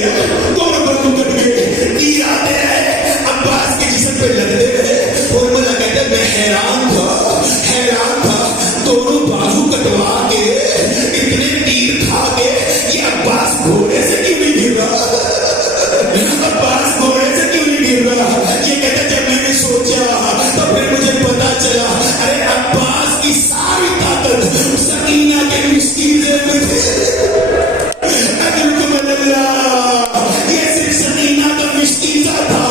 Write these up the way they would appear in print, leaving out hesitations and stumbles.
نا دونوں بندوں کٹ گئے، تیر آتے رہے عباس کے جسم پہ لگتے رہے. فرمایا کہتے میں حیران تھا دونوں بازو کٹوا کے اتنے تیر کھا کے یہ عباس گھوڑے سے کیوں نہیں گر رہا؟ عباس گھوڑے سے کیوں نہیں گر رہا؟ یہ کہتے جب میں نے سوچا تو پھر مجھے پتا چلا ارے عباس کی ساری طاقت سکینہ کے مشکیزے میں تھے. اجرکم اللہ، یہ صرف سکینہ کا مشکیزہ تھا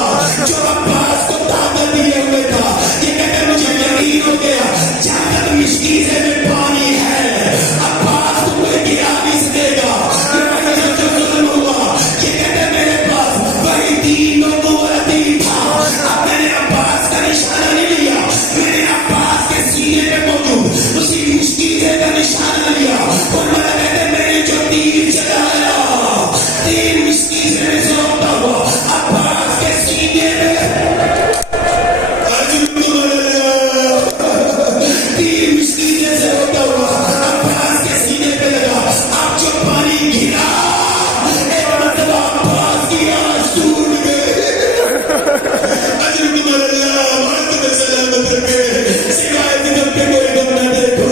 جو عباس کو طاقت دیے ہوئے تھا. یہ کہتے مجھے یقین ہو گیا جہاں تک مشکیزے میں پانی ہے عباس کو کوئی گرا نہیں سکے گا. یہ کہتے میرے پاس وہی دین و قوت ہی تھا. اب میں نے عباس کا نشانہ نہیں لیا، میں نے عباس کے سینے پہ موجود اسی مشکیزے کا نشانہ لیا. اور میں کہتے میں نے جو تیر چلایا تیر مشکیزے میں سے ہوتا ہوا عباس کے سینے پہ تیر مشکیزے سے ہوتا ہوا عباس کے سینے پہ لگا. اب جو پانی گرا ایک مرتبہ عباس کی آنکھ ٹوٹ گئے. اجرکم اللہ، وعلیکم السلام کرکے سوائے غم کے کوئی غم نہ دیکھو.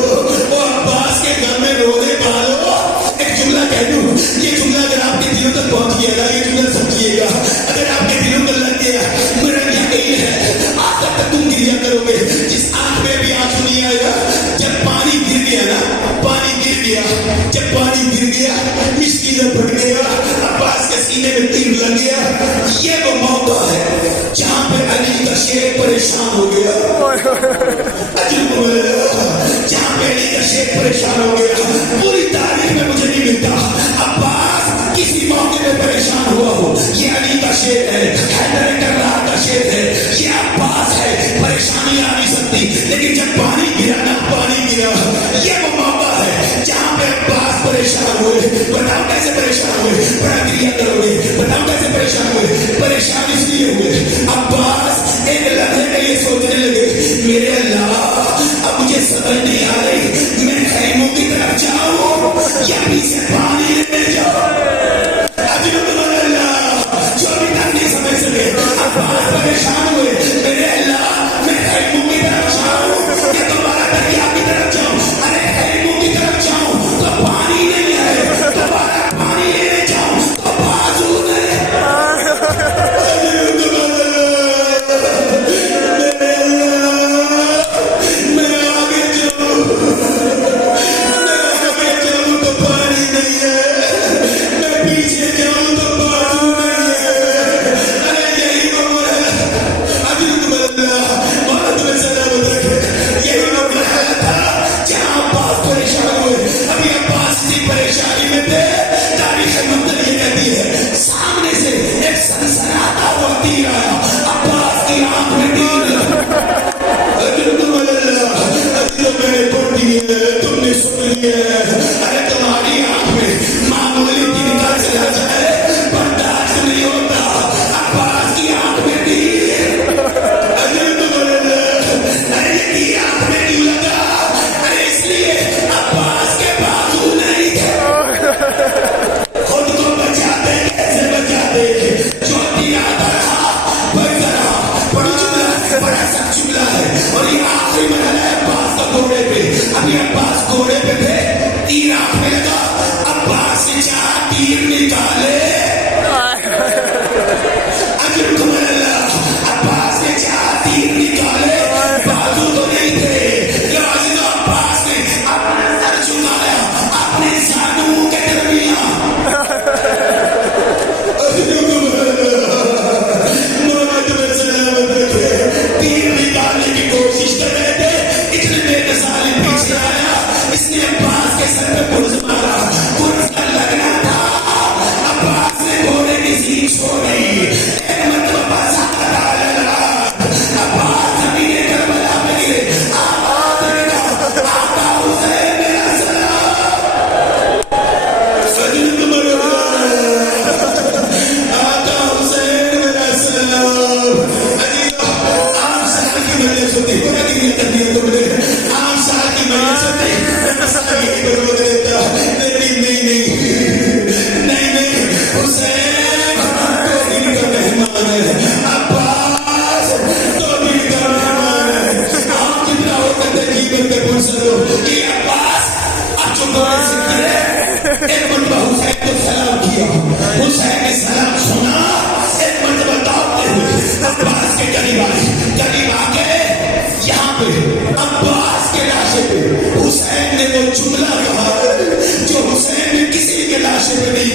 وہ عباس کے غم میں رونے والوں ایک جملہ کہہ دوں، یہ جملہ اگر آپ کے دلوں تک پہنچ گیا گا، یہ جملہ سمجھیے گا، اگر آپ کے دلوں کو لگ گیا میرا یقین ہے آج تک تم گریا کرو گے. جس آنکھ میں بھی آنسو نہیں آئے گا جب پانی گر گیا نا، پانی گر گیا، جب پانی گر گیا مشکل پھٹ گیا عباس کے سینے میں تیر لگ گیا. یہ وہ موقع ہے جہاں پہ علی کا شیر پریشان ہو گیا. جہاں پہ علی کا شیر پریشان ہو گیا. پوری تاریخ میں مجھے نہیں ملتا عباس کسی موقع پہ پریشان ہوا ہو. یہ علی کا شیر ہے، حیدر کرار کا شیر ہے، یہ عباس ہے. پریشانی آ نہیں سکتی، لیکن جب پانی گرا نا، پانی گرا، یہ وہ موقع ہے جہاں پہ عباس پریشان ہوئے. بتاؤ کیسے پریشان ہوئے؟ بڑا گریا کرو گے. بتاؤ کیسے پریشان ہوئے؟ پریشان اس لیے ہوئے عباس ایک لمحے میں یہ سوچنے لگے میرے اللہ اب مجھے سمجھ نہیں آ رہی میں خیموں کی طرف جاؤں یا پیچھے پانی لے جاؤں. اجرکم اللہ، جو ابھی تک نہیں سمجھ سکے عباس پریشان ہوئے میرے اللہ میں خیموں کی طرف جاؤں یا دوبارہ دریا کی طرف جاؤں. ارے خیموں کی طرف جاؤں تو پانی نہیں ہے، دوبارہ پانی لینے جاؤں تو بازو نہیں.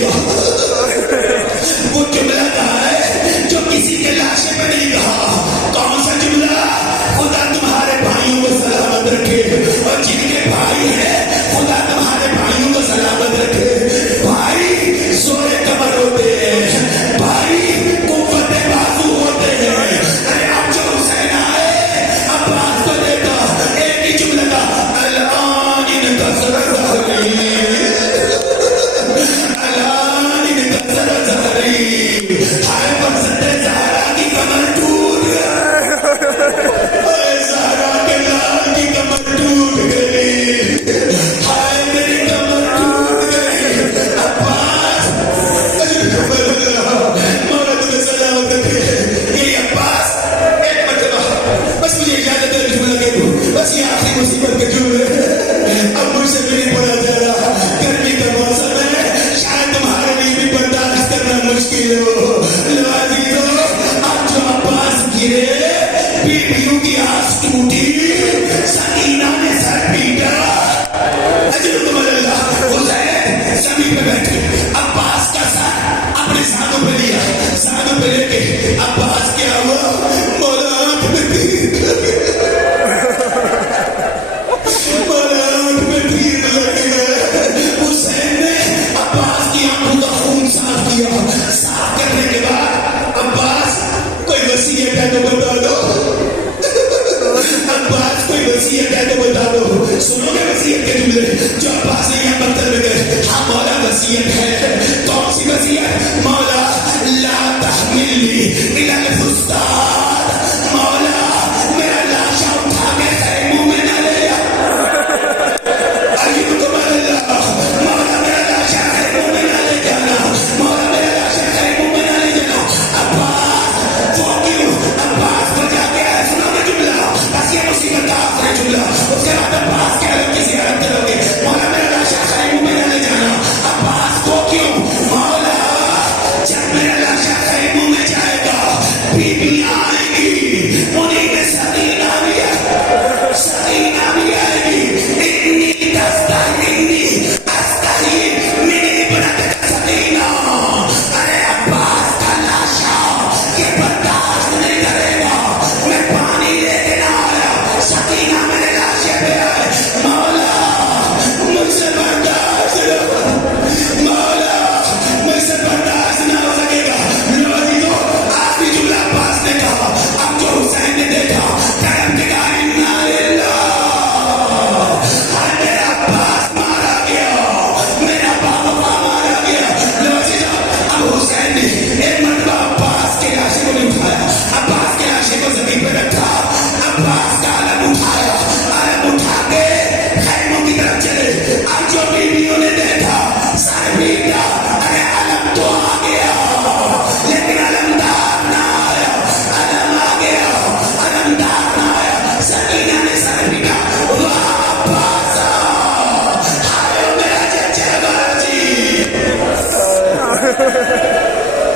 گا. وہ جملہ کہا ہے جو کسی کے لاشے میں نہیں کہا. کون سا جملہ؟ خدا تمہارے بھائیوں کو سلامت رکھے, اور جن کے بھائی ہیں خدا تمہارے بھائیوں کو سلامت رکھے. بھائی سوئے کمر ہوتے ہیں, بھائی قوت بازو ہوتے ہیں. ارے اب جو حسین آئے عباس کو دیکھا, ایک ہی جملہ تھا, الان ان کا سرزاری, الان ان کا سرزاری. ہائے فرزند زہرا کی کمر ٹوٹ گئی, زہرا کے لال کی کمر ٹوٹ گئی, ہائے میری کمر ٹوٹ گئی. عباس مولا تمہیں سلامت رکھے. یہ عباس ایک مرتبہ بس مجھے اجازت ہے, جملہ کہہ دوں, بس یہ آخری مصیبت کے جملے. اب مجھ سے بھی نہیں پڑا جا رہا, گرمی کا موسم ہے, شاید تمہارے لیے بھی برداشت کرنا مشکل ہو. لو عزیزو, اب جو عباس گرے, بیویوں کی آس ٹوٹی, سکینہ نے سر پیٹا. اجرکم اللہ. حسین زمین پہ بیٹھے, عباس کا سر اپنے ساتھوں پہ لیا, ساتھوں پہ لے کے عباس کیا ہوا, مولا آنکھ میں تیر لگے, مولا آنکھ میں تیر لگے. حسین نے عباس کی آنکھوں کا خون صاف کیا. صاف کرنے کے بعد عباس کوئی وصیت ہے تو بتا دو, عباس کوئی وصیت ہے تو بتا دو. سنو گے وصیت کے جملے جو عباس نے یہاں پتھر میں گئے. ہاں مولا وصیت ہے. کون سی وصیت؟ مولا لا تحملنی الی الفسطاط, مولا میرا لاشا اٹھا کے خیموں میں نہ لے جا. اجرکم اللہ. مولا میرا لاشا خیموں میں نہ لے جانا, مولا میرا لاشا خیموں میں نہ لے جانا. عباس وہ کیوں؟ عباس بجا کے ہے. سنو گے جملہ, بس یہ مصیبت کا آخری جملہ. اس کے بعد عباس کہہ لو کسی عرب کرو گے, مولا میرا لاشا خیموں میں نہ لے جانا. عباس وہ کیوں؟ مولا جب میرا لاشا خیموں میں جائے گا, بیویاں آئیں گی, انہیں میں سکینہ بھی ہے, سکینہ بھی آئے گی. انی تستحیینی استحیی من ابنتک سکینہ. ارے عباس کا لاشا یہ برداشت نہیں کرے گا, میں پانی لے کے نہ آیا, سکینہ میرے لاشے پہ آئے. مولا مجھ سے برداشت نہ ہو, مولا مجھ سے برداشت نہ ہو سکے گا. لو عزیزو, آخری جملہ عباس نے کہا. اب جو حسین نے دیکھا, تڑپ کے کہا, انا للہ, میرا عباس مارا گیا, میرا بابا مارا گیا. لو عزیزو, اب حسین نے ایک مرتبہ عباس کے لاشے کو نہیں اٹھایا, عباس کے لاشے کو زمین پہ رکھا, عباس کا علم اٹھایا,